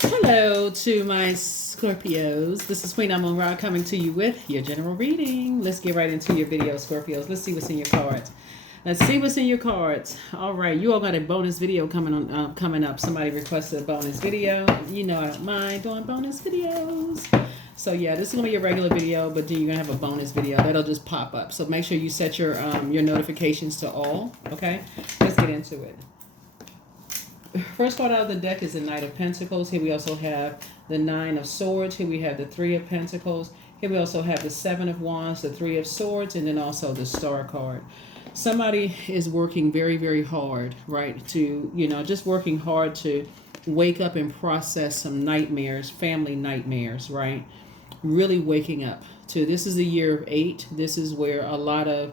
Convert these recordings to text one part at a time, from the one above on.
Hello to my Scorpios. This is Queen Amun Ra coming to you with your general reading. Let's get right into your video, Scorpios. Let's see what's in your cards. Let's see what's in your cards. All right, you all got a bonus video coming up. Somebody requested a bonus video. You know I don't mind doing bonus videos. So yeah, this is gonna be a regular video, but then you're gonna have a bonus video that'll just pop up. So make sure you set your notifications to all. Okay, let's get into it. First card out of the deck is the Knight of Pentacles. Here we also have the Nine of Swords. Here we have the Three of Pentacles. Here we also have the Seven of Wands, the Three of Swords, and then also the Star card. Somebody is working very, very hard, right? Just working hard to wake up and process some nightmares, family nightmares, right? Really waking up to this is the year of 8. This is where a lot of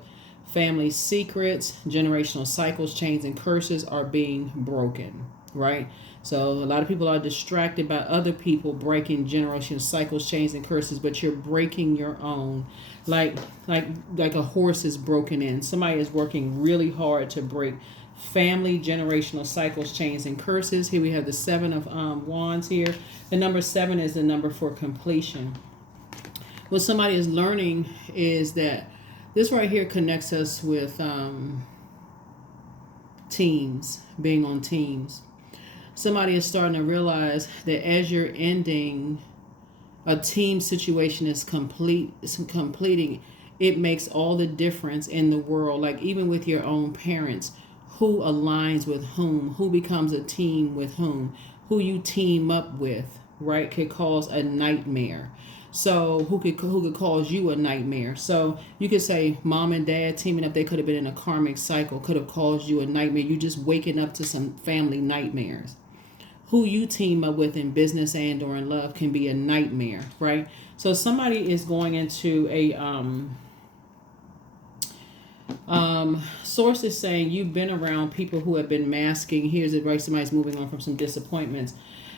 family secrets, generational cycles, chains, and curses are being broken, right? So a lot of people are distracted by other people breaking generational cycles, chains, and curses, but you're breaking your own. Like a horse is broken in. Somebody is working really hard to break family generational cycles, chains, and curses. Here we have the Seven of Wands here. The number 7 is the number for completion. What somebody is learning is that this right here connects us with teams, being on teams. Somebody is starting to realize that as you're ending a team situation is completing, it makes all the difference in the world. Like even with your own parents, who aligns with who becomes a team with who you team up with, right, could cause a nightmare. So who could cause you a nightmare? So you could say mom and dad teaming up, they could have been in a karmic cycle, could have caused you a nightmare. You just waking up to some family nightmares. Who you team up with in business and or in love can be a nightmare, right? So somebody is going into a source is saying you've been around people who have been masking. Here's it, right? Somebody's moving on from some disappointments.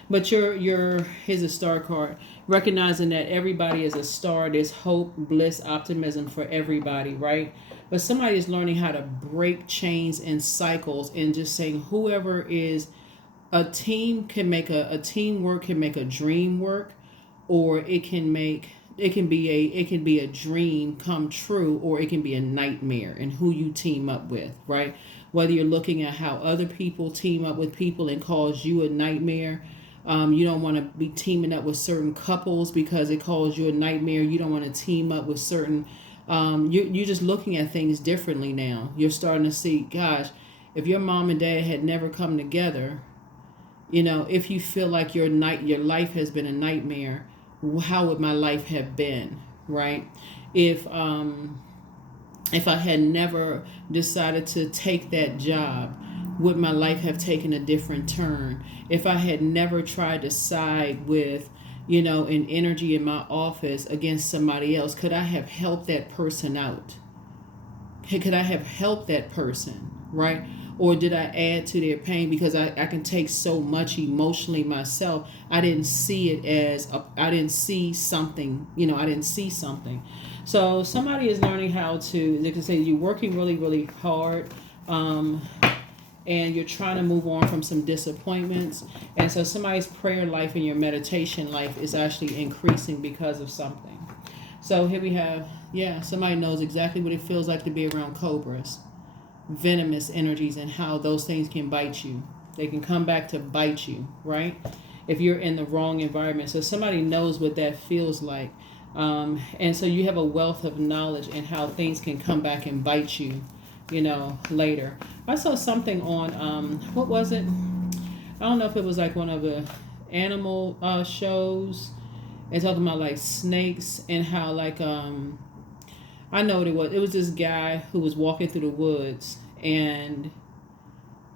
But here's a star card, recognizing that everybody is a star. There's hope, bliss, optimism for everybody, right? But somebody is learning how to break chains and cycles and just saying whoever is a team can make a teamwork can make a dream work, or it can be a dream come true, or it can be a nightmare and who you team up with, right? Whether you're looking at how other people team up with people and cause you a nightmare. You don't want to be teaming up with certain couples because it calls you a nightmare. You don't want to team up with certain. You're just looking at things differently now. You're starting to see, gosh, if your mom and dad had never come together, if you feel like your life has been a nightmare, how would my life have been, right? If I had never decided to take that job, would my life have taken a different turn? If I had never tried to side with, an energy in my office against somebody else, could I have helped that person out? Could I have helped that person, right? Or did I add to their pain because I can take so much emotionally myself? I didn't see it as, I didn't see something, I didn't see something. So somebody is learning how to, they can say you're working really, really hard. And you're trying to move on from some disappointments. And so somebody's prayer life and your meditation life is actually increasing because of something. So here we have, somebody knows exactly what it feels like to be around cobras, venomous energies, and how those things can bite you. They can come back to bite you, right? If you're in the wrong environment. So somebody knows what that feels like. And so you have a wealth of knowledge in how things can come back and bite you, later. I saw something on, what was it? I don't know if it was like one of the animal shows and talking about like snakes and how like, I know what it was. It was this guy who was walking through the woods and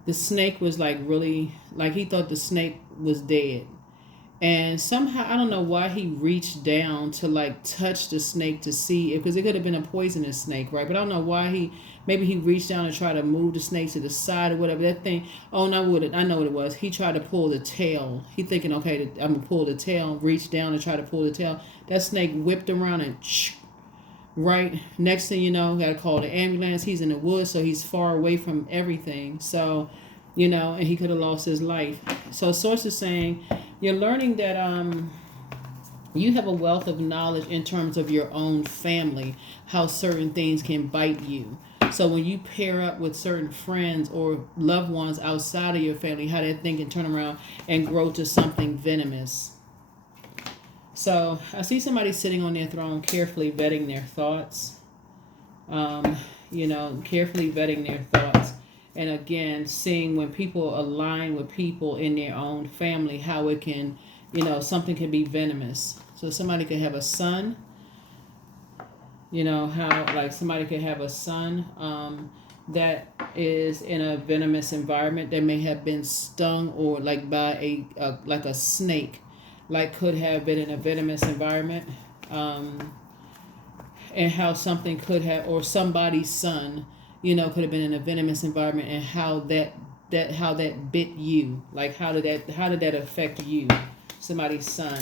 the snake was like really, like he thought the snake was dead. And somehow, I don't know why he reached down to like touch the snake to see it, because it could have been a poisonous snake, right? But I don't know why maybe he reached down and tried to move the snake to the side or whatever. That thing, oh, no, I know what it was. He tried to pull the tail. He thinking, okay, I'm going to pull the tail, reached down and try to pull the tail. That snake whipped around and right? Next thing you know, got to call the ambulance. He's in the woods, so he's far away from everything. So, and he could have lost his life. So source is saying You're learning that you have a wealth of knowledge in terms of your own family, how certain things can bite you. So when you pair up with certain friends or loved ones outside of your family, how that thing can turn around and grow to something venomous. So I see somebody sitting on their throne, carefully vetting their thoughts. Carefully vetting their thoughts. And again, seeing when people align with people in their own family, how it can, something can be venomous. So somebody could have a son, how like somebody could have a son that is in a venomous environment that may have been stung or like by a snake, like could have been in a venomous environment. And how something could have, or somebody's son, could have been in a venomous environment, and how that bit you. Like how did that affect you? Somebody's son.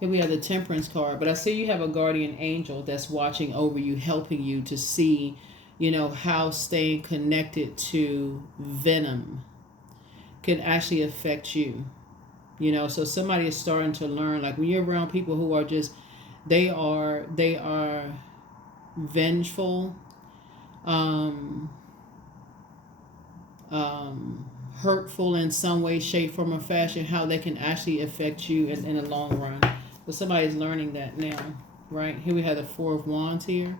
Here we have the Temperance card, but I see you have a guardian angel that's watching over you, helping you to see, how staying connected to venom can actually affect you. So somebody is starting to learn, like when you're around people who are just, they are vengeful, hurtful in some way, shape, form, or fashion, how they can actually affect you in the long run. But somebody's learning that now, right? Here we have the Four of Wands here.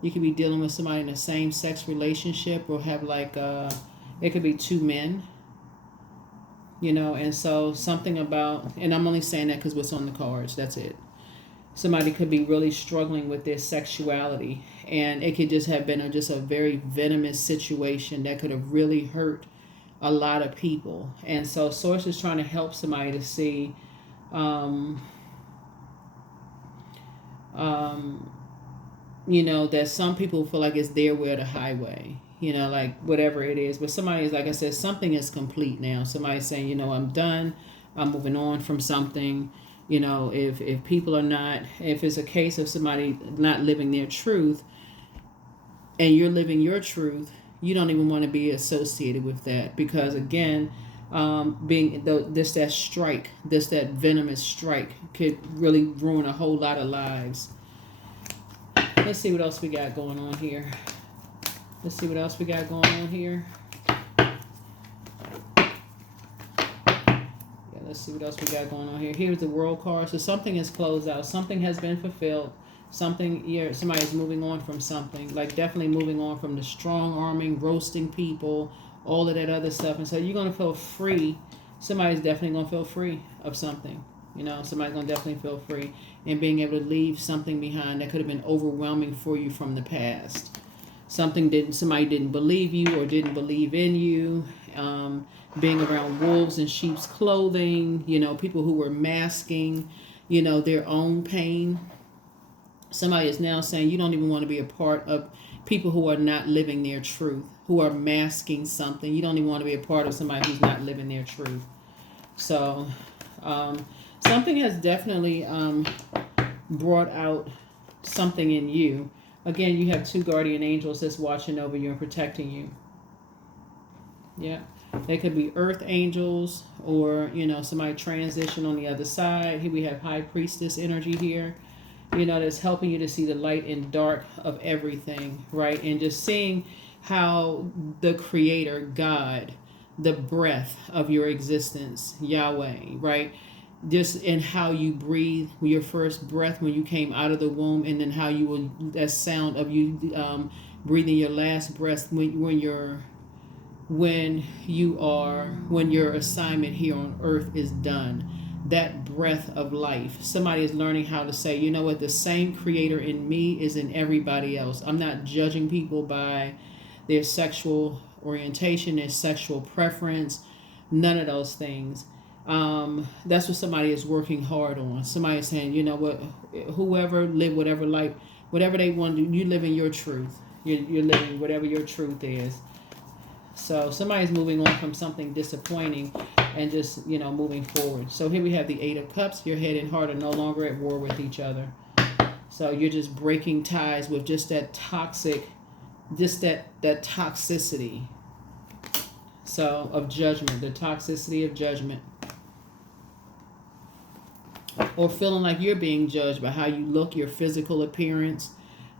You could be dealing with somebody in a same-sex relationship, or have like, it could be two men. And so something about, and I'm only saying that because what's on the cards, that's it. Somebody could be really struggling with their sexuality, and it could just have been just a very venomous situation that could have really hurt a lot of people. And so Source is trying to help somebody to see, that some people feel like it's their way or the highway. Like whatever it is. But somebody is, like I said, something is complete now. Somebody's saying, I'm done. I'm moving on from something. If people are not, if it's a case of somebody not living their truth and you're living your truth, you don't even want to be associated with that. Because again, that venomous strike could really ruin a whole lot of lives. Let's see what else we got going on here. Let's see what else we got going on here. Let's see what else we got going on here. Here's the World card. So something is closed out. Something has been fulfilled. Somebody's moving on from something. Like definitely moving on from the strong arming, roasting people, all of that other stuff. And so you're going to feel free. Somebody's definitely going to feel free of something. Somebody's going to definitely feel free. And being able to leave something behind that could have been overwhelming for you from the past. Somebody didn't believe you or didn't believe in you. Being around wolves in sheep's clothing, people who were masking, their own pain. Somebody is now saying you don't even want to be a part of people who are not living their truth, who are masking something. You don't even want to be a part of somebody who's not living their truth. So something has definitely brought out something in you. Again, you have two guardian angels that's watching over you and protecting you. Yeah. They could be earth angels, or, somebody transition on the other side. Here we have high priestess energy here, that's helping you to see the light and dark of everything, right? And just seeing how the creator, God, the breath of your existence, Yahweh, right? Just in how you breathe, your first breath when you came out of the womb, and then how you will, that sound of you breathing your last breath when your assignment here on earth is done. That breath of life. Somebody is learning how to say, the same creator in me is in everybody else. I'm not judging people by their sexual orientation, their sexual preference, none of those things. That's what somebody is working hard on. Somebody is saying, whoever live whatever life, whatever they want to do, you live in your truth. You're living whatever your truth is. So somebody's moving on from something disappointing and just, moving forward. So here we have the Eight of Cups. Your head and heart are no longer at war with each other. So you're just breaking ties with just that toxic, that toxicity. So, of judgment, the toxicity of judgment. Or feeling like you're being judged by how you look, your physical appearance,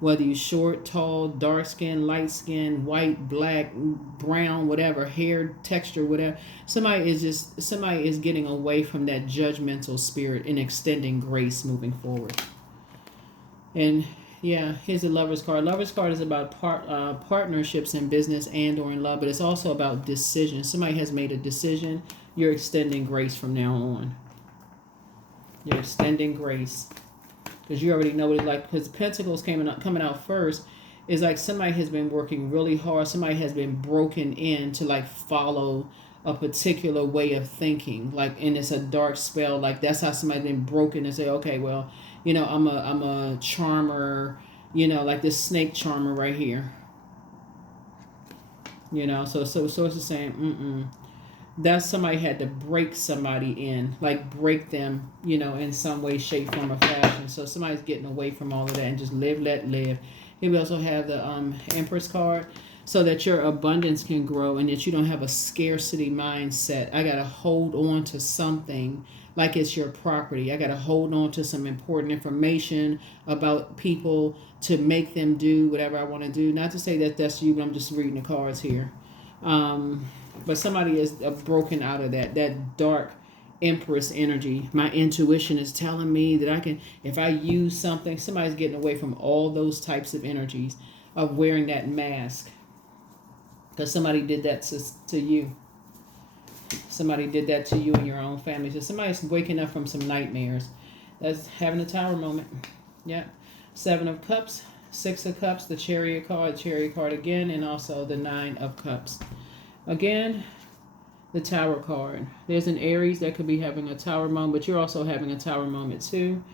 whether you're short, tall, dark skin, light skin, white, black, brown, whatever, hair texture, whatever. Somebody is getting away from that judgmental spirit and extending grace moving forward. And yeah, here's the Lover's card. Lover's card is about partnerships in business and or in love, but it's also about decisions. Somebody has made a decision. You're extending grace from now on. You're extending grace. Because you already know what it's like. Because Pentacles coming out first is like somebody has been working really hard. Somebody has been broken in to like follow a particular way of thinking. Like, and it's a dark spell. Like that's how somebody's been broken and say, okay, well, you know, I'm a charmer, you know, like this snake charmer right here. You know, so it's just saying, that's somebody had to break somebody in, like break them, you know, in some way, shape, form, or fashion. So somebody's getting away from all of that and just live, let live. Here we also have the Empress card, so that your abundance can grow and that you don't have a scarcity mindset. I got to hold on to something like it's your property. I got to hold on to some important information about people to make them do whatever I want to do. Not to say that that's you, but I'm just reading the cards here. But somebody is broken out of that dark Empress energy. My intuition is telling me that I can, if I use something, somebody's getting away from all those types of energies of wearing that mask. Because somebody did that to you. Somebody did that to you and your own family. So somebody's waking up from some nightmares. That's having a Tower moment. Yeah. 7 of Cups, 6 of Cups, the Chariot card again, and also the 9 of Cups. Again, the Tower card. There's an Aries that could be having a Tower moment, but you're also having a Tower moment too.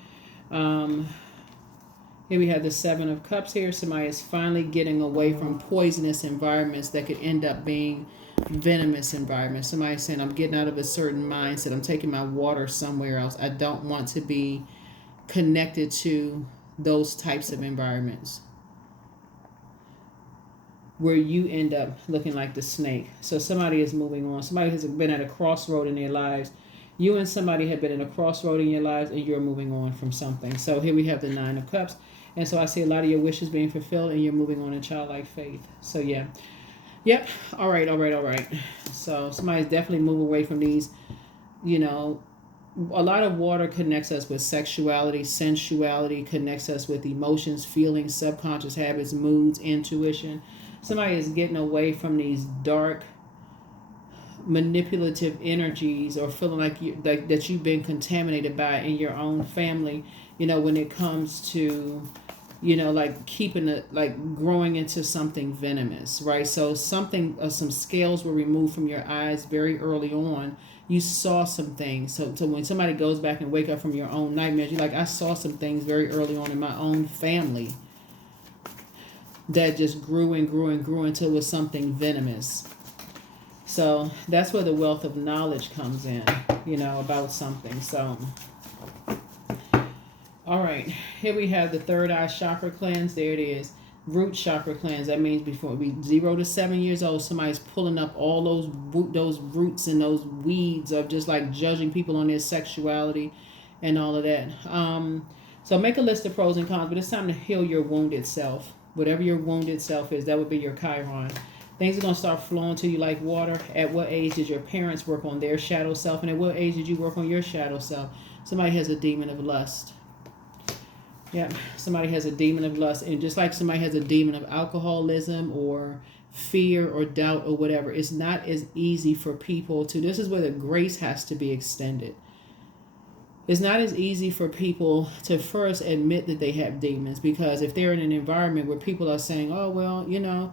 Here we have the 7 of Cups here. Somebody is finally getting away from poisonous environments that could end up being venomous environments. Somebody's saying, I'm getting out of a certain mindset. I'm taking my water somewhere else. I don't want to be connected to those types of environments where you end up looking like the snake. So somebody is moving on. Somebody has been at a crossroad in their lives. You and somebody have been in a crossroad in your lives and you're moving on from something. So here we have the 9 of Cups. And so I see a lot of your wishes being fulfilled and you're moving on in childlike faith. So yeah. Yep. All right. So somebody's definitely moving away from these, you know, a lot of water connects us with sexuality, sensuality, connects us with emotions, feelings, subconscious habits, moods, intuition. Somebody is getting away from these dark, manipulative energies or feeling like that you've been contaminated by in your own family, you know, when it comes to, you know, like keeping it, like growing into something venomous, right? So some scales were removed from your eyes very early on. You saw some things. So when somebody goes back and wake up from your own nightmares, you're like, I saw some things very early on in my own family that just grew and grew and grew until it was something venomous. So that's where the wealth of knowledge comes in, you know, about something. So, all right, here we have the third eye chakra cleanse. There it is. Root chakra cleanse. That means before we 0 to 7 years old, somebody's pulling up all those roots and those weeds of just like judging people on their sexuality and all of that. So make a list of pros and cons, but it's time to heal your wounded self. Whatever your wounded self is, that would be your Chiron. Things are going to start flowing to you like water. At what age did your parents work on their shadow self? And at what age did you work on your shadow self? Somebody has a demon of lust. Yeah, somebody has a demon of lust. And just like somebody has a demon of alcoholism or fear or doubt or whatever, it's not as easy for people to, this is where the grace has to be extended. It's not as easy for people to first admit that they have demons, because if they're in an environment where people are saying, oh, well, you know,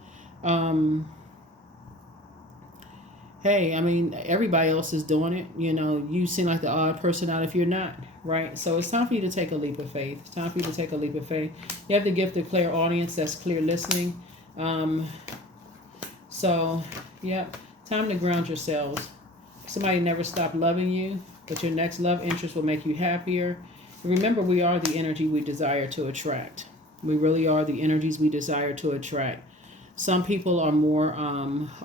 hey, I mean, everybody else is doing it. You know, you seem like the odd person out if you're not, right? So it's time for you to take a leap of faith. It's time for you to take a leap of faith. You have the gift of clairaudience. That's clear listening. So, yeah, time to ground yourselves. Somebody never stopped loving you, but your next love interest will make you happier. Remember, we are the energy we desire to attract. We really are the energies we desire to attract. Some people are more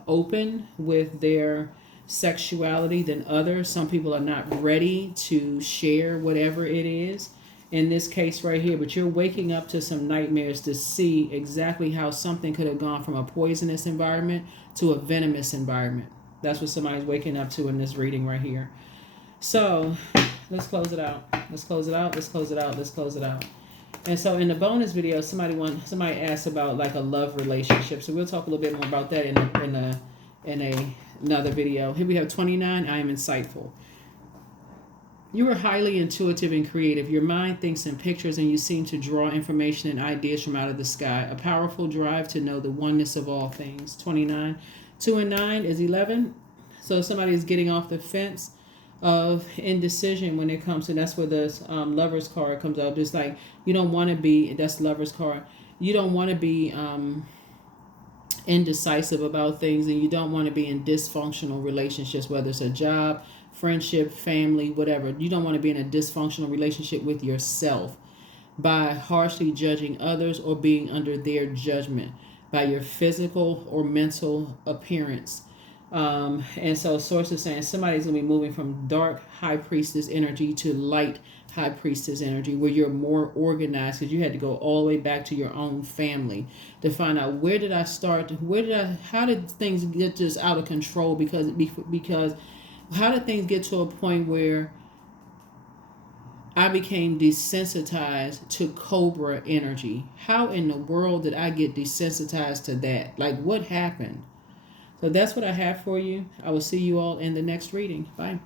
open with their sexuality than others. Some people are not ready to share whatever it is in this case right here, but you're waking up to some nightmares to see exactly how something could have gone from a poisonous environment to a venomous environment. That's what somebody's waking up to in this reading right here. So let's close it out. Let's close it out. Let's close it out. Let's close it out. And so in the bonus video, somebody asked about like a love relationship. So we'll talk a little bit more about that in another video. Here we have 29. I am insightful. You are highly intuitive and creative. Your mind thinks in pictures and you seem to draw information and ideas from out of the sky. A powerful drive to know the oneness of all things. 29. 2 and 9 is 11. So somebody is getting off the fence of indecision when it comes to, that's where the lover's card comes out. Just like you don't want to be, that's lover's card. You don't want to be indecisive about things, and you don't want to be in dysfunctional relationships, whether it's a job, friendship, family, whatever. You don't want to be in a dysfunctional relationship with yourself by harshly judging others or being under their judgment by your physical or mental appearance. And so source is saying somebody's going to be moving from dark high priestess energy to light high priestess energy, where you're more organized, because you had to go all the way back to your own family to find out, where did I start? How did things get just out of control? Because how did things get to a point where I became desensitized to cobra energy? How in the world did I get desensitized to that? Like, what happened? So that's what I have for you. I will see you all in the next reading. Bye.